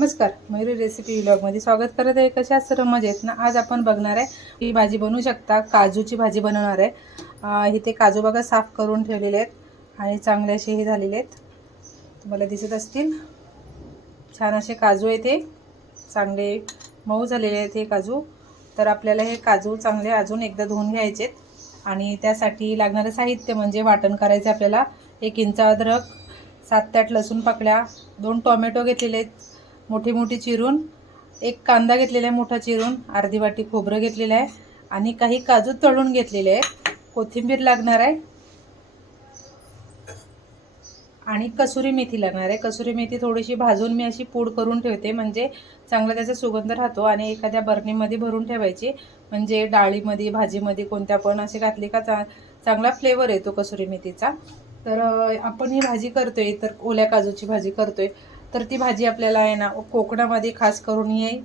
नमस्कार मयुरी रेसिपी व्लॉगमध्ये स्वागत करत आहे. कशा आहात सर्व मजेत ना? आज आपण बघणार आहे ही भाजी बनवू शकता काजूची भाजी बनवणार आहे. इथे काजू बघा साफ करून ठेवलेले आहेत आणि चांगले असे हे झालेले आहेत. तुम्हाला दिसत असतील. छान असे काजू आहे ते चांगले मऊ झालेले आहेत हे काजू. तर आपल्याला हे काजू चांगले अजून एकदा धुवून घ्यायचे आहेत. आणि त्यासाठी लागणारं साहित्य म्हणजे वाटण करायचं आपल्याला. एक इंच अद्रक सात ते आठ लसूण पाकळ्या दोन टोमॅटो घेतलेले आहेत. मोठी मोठी चिरून एक कांदा घेतलेला आहे मोठा चिरून अर्धी वाटी खोबरं घेतलेलं आहे आणि काही काजू तळून घेतलेले आहे. कोथिंबीर लागणार आहे. आणि कसुरी मेथी लागणार आहे. कसुरी मेथी थोडीशी भाजून मी अशी पूड करून ठेवते म्हणजे चांगला त्याचा सुगंध राहतो आणि एखाद्या बरणीमध्ये भरून ठेवायची म्हणजे डाळीमध्ये भाजीमध्ये कोणत्या पण असे घातले का चा चांगला फ्लेवर येतो कसुरी मेथीचा. तर आपण ही भाजी करतोय तर ओल्या काजूची भाजी करतोय. तर ती भाजी आपल्याला आहे ना कोकणामध्ये खास करून येईल.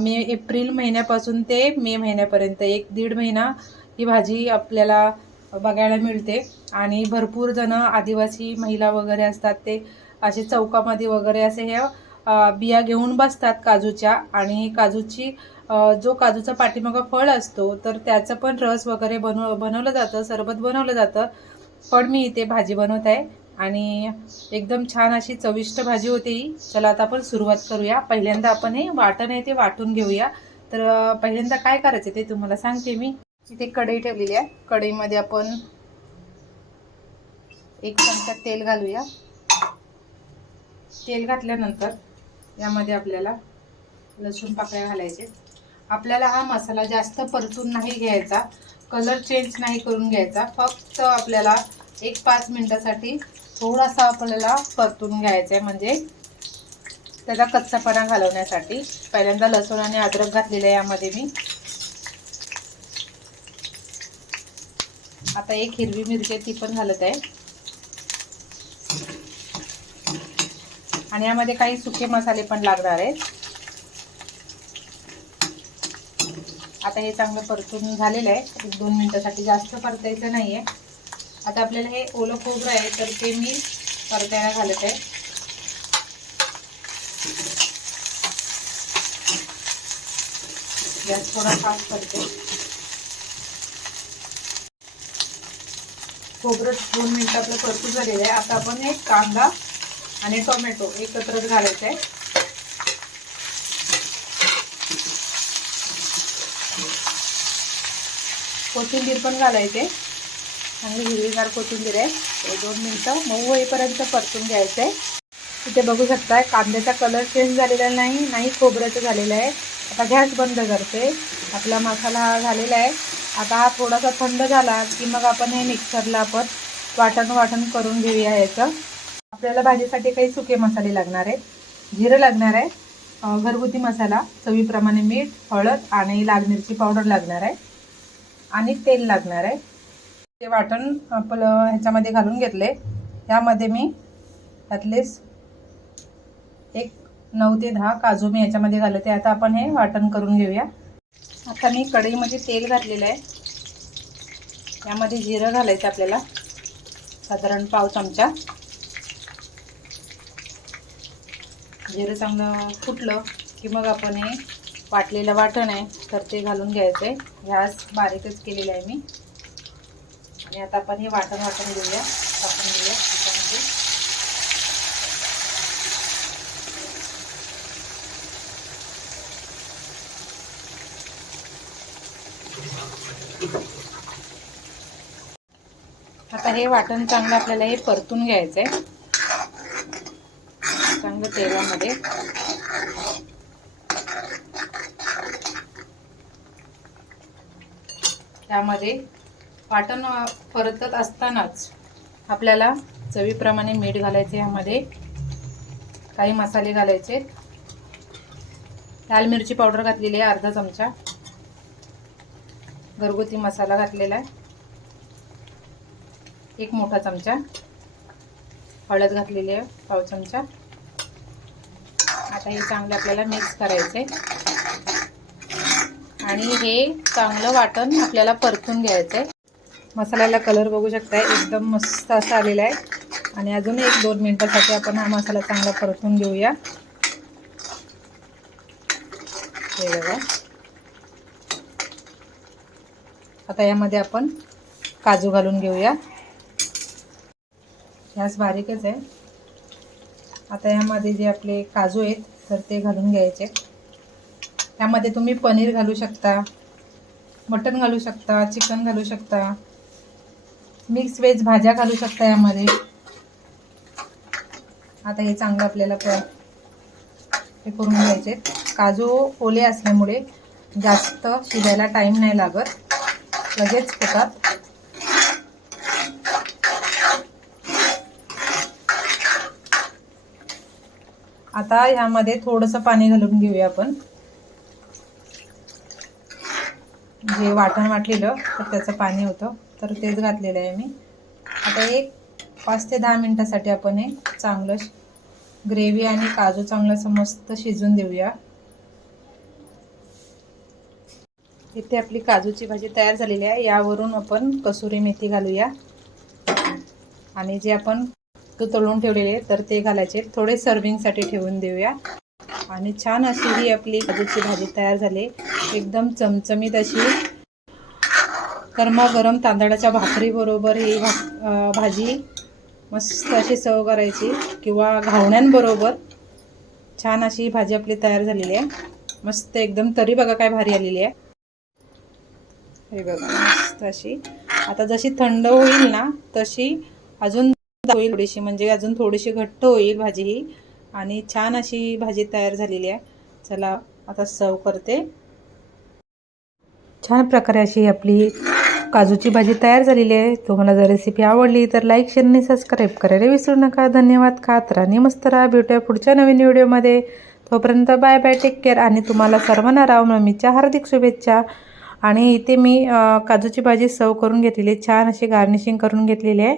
मे एप्रिल महिन्यापासून ते मे महिन्यापर्यंत एक दीड महिना ही भाजी आपल्याला बघायला मिळते. आणि भरपूर जण आदिवासी महिला वगैरे असतात ते असे चौकामध्ये वगैरे असे हे बिया घेऊन बसतात काजूच्या. आणि काजूची जो काजूचा पाठीमागा फळ असतो तर त्याचं पण रस वगैरे बनव बनवलं जातं सरबत बनवलं जातं. पण मी इथे भाजी बनवत आहे. आणि एकदम छान अशी चविष्ट भाजी होती. ही चला आता आपण सुरुवात करूया. पहिल्यांदा आपण हे वाटण आहे ते वाटून घेऊया. तर पहिल्यांदा काय करायचं ते तुम्हाला सांगते मी. इथे कढई ठेवलेली आहे. कढईमध्ये आपण एक चमचा तेल घालूया. तेल घातल्यानंतर यामध्ये आपल्याला लसूण पाकळ्या घालायचे. आपल्याला हा मसाला जास्त परतून नाही घ्यायचा. कलर चेंज नाही करून घ्यायचा. फक्त आपल्याला एक पाच मिनटासाठी थोडासा आपल्याला परतून घ्यायचा आहे म्हणजे त्याचा कच्चापणा घालवण्यासाठी. पहिल्यांदा लसूण आणि अद्रक घातलेलं आहे यामध्ये मी. आता एक हिरवी मिरची ती पण घालत आहे. आणि यामध्ये काही सुके मसाले पण लागणार आहेत. आता हे चांगलं परतून झालेलं आहे. एक दोन मिनटासाठी जास्त परतायचं नाही आहे आता आपल्याला हे ओलं खोबरं आहे तर ते मी परतायला घालत आहे. गॅस थोडा फास्ट करते. खोबरं दोन मिनिटं आपलं परतू झालेलं आहे. आता आपण एक कांदा आणि टोमॅटो एकत्रच घालायचं आहे. कोथिंबीर पण घालायचे चांगली हिरवीगार कोथिंबीर आहे. दोन मिनटं मऊ होईपर्यंत परतून घ्यायचं. आहे इथे बघू शकताय कांद्याचा कलर चेंज झालेला नाही नाही खोबऱ्याचं झालेलं आहे. आता गॅस बंद करते. आपला मसाला हा झालेला आहे. आता हा थोडासा थंड झाला की मग आपण हे मिक्सरला आपण वाटण वाटण करून घेऊया याचं. आपल्याला भाजीसाठी काही सुके मसाले लागणार आहे. जिरं लागणार आहे. घरगुती मसाला चवीप्रमाणे मीठ हळद आणि लाल मिरची पावडर लागणार आहे. आणि तेल लागणार आहे. ते वाटण आपलं ह्याच्यामध्ये घालून घेतले. यामध्ये मी त्यातले एक नऊ ते दहा काजू मी ह्याच्यामध्ये घालते. आता आपण हे वाटण करून घेऊया. आता मी कढईमध्ये तेल घातलेलं आहे. यामध्ये जिरं घालायचं आपल्याला. साधारण पाव चमचा. जिरं चांगलं फुटलं की मग आपण हे वाटलेलं वाटण आहे तर ते घालून घ्यायचं आहे गॅस बारीकच केलेलं आहे मी. आणि आता आपण हे वाटण वाटण घेऊया. टाकून घेऊया. त्याच्यामध्ये. आता हे वाटण चांगलं आपल्याला हे परतून घ्यायचं आहे चांगलं तेलामध्ये. त्यामध्ये वाटण परतत असतानाच आपल्याला चवीप्रमाणे मीठ घालायचे यामध्ये. काही मसाले घालायचे. लाल मिरची पावडर घातलेली आहे अर्धा चमचा. घरगुती मसाला घातलेला आहे. एक मोठा चमचा. हळद घातलेली आहे पाव चमचा. आता हे चांगलं आपल्याला मिक्स करायचं. आहे आणि हे चांगलं वाटण आपल्याला परतून घ्यायचं आहे मसाल्याला कलर बघू शकताय. एकदम मस्त असा आलेला आहे. आणि अजून एक दोन मिनटासाठी आपण हा मसाला चांगला परतून घेऊया. हे बघा. आता यामध्ये आपण काजू घालून घेऊया. गॅस बारीकच आहे. आता यामध्ये जे आपले काजू आहेत तर ते घालून घ्यायचे. त्यामध्ये तुम्ही पनीर घालू शकता मटण घालू शकता चिकन घालू शकता मिक्स वेज भाज्या घालू शकता यामध्ये. आता हे चांगलं आपल्याला हे करून घ्यायचे काजू ओले असल्यामुळे जास्त शिजायला टाईम नाही लागत. लगेच होतात. आता ह्यामध्ये थोडंसं पाणी घालून घेऊया आपण. जे वाटण वाटलेलं तर त्याचं पाणी होतं. तर तेच घातलेलं आहे मी. आता एक पाच ते दहा मिनटासाठी आपण हे चांगलं ग्रेव्ही आणि काजू चांगलं मस्त शिजून देऊया. इथे आपली काजूची भाजी तयार झालेली आहे. यावरून आपण कसुरी मेथी घालूया. आणि जे आपण तळून ठेवलेले तर ते घालायचे थोडे सर्विंगसाठी ठेवून देऊया. आणि छान अशी ही आपली काजूची भाजी तयार झाली. एकदम चमचमीत अशी गरमागरम तांदळाच्या भाकरीबरोबर ही भा भाजी मस्त अशी सव करायची किंवा घावण्यांबरोबर छान अशी भाजी आपली तयार झालेली आहे. मस्त एकदम तरी बघा काय भारी आलेली आहे. हे बघा मस्त अशी. आता जशी थंड होईल ना तशी अजून होईल थोडीशी म्हणजे अजून थोडीशी घट्ट होईल भाजी ही. आणि छान अशी भाजी तयार झालेली आहे. चला आता सर्व करते. छान प्रकारे अशी आपली काजूची भाजी तयार झालेली आहे. तुम्हाला जर रेसिपी आवडली तर लाईक शेअर आणि सबस्क्राईब करायला विसरू नका. धन्यवाद. खात राहा मस्त राहा. भेटूया पुढच्या नवीन व्हिडिओमध्ये तोपर्यंत बाय बाय टेक केअर आणि तुम्हाला सर्वांना रामनवमीच्या हार्दिक शुभेच्छा. आणि इथे मी काजूची भाजी सर्व करून घेतलेली आहे. छान अशी गार्निशिंग करून घेतलेली आहे.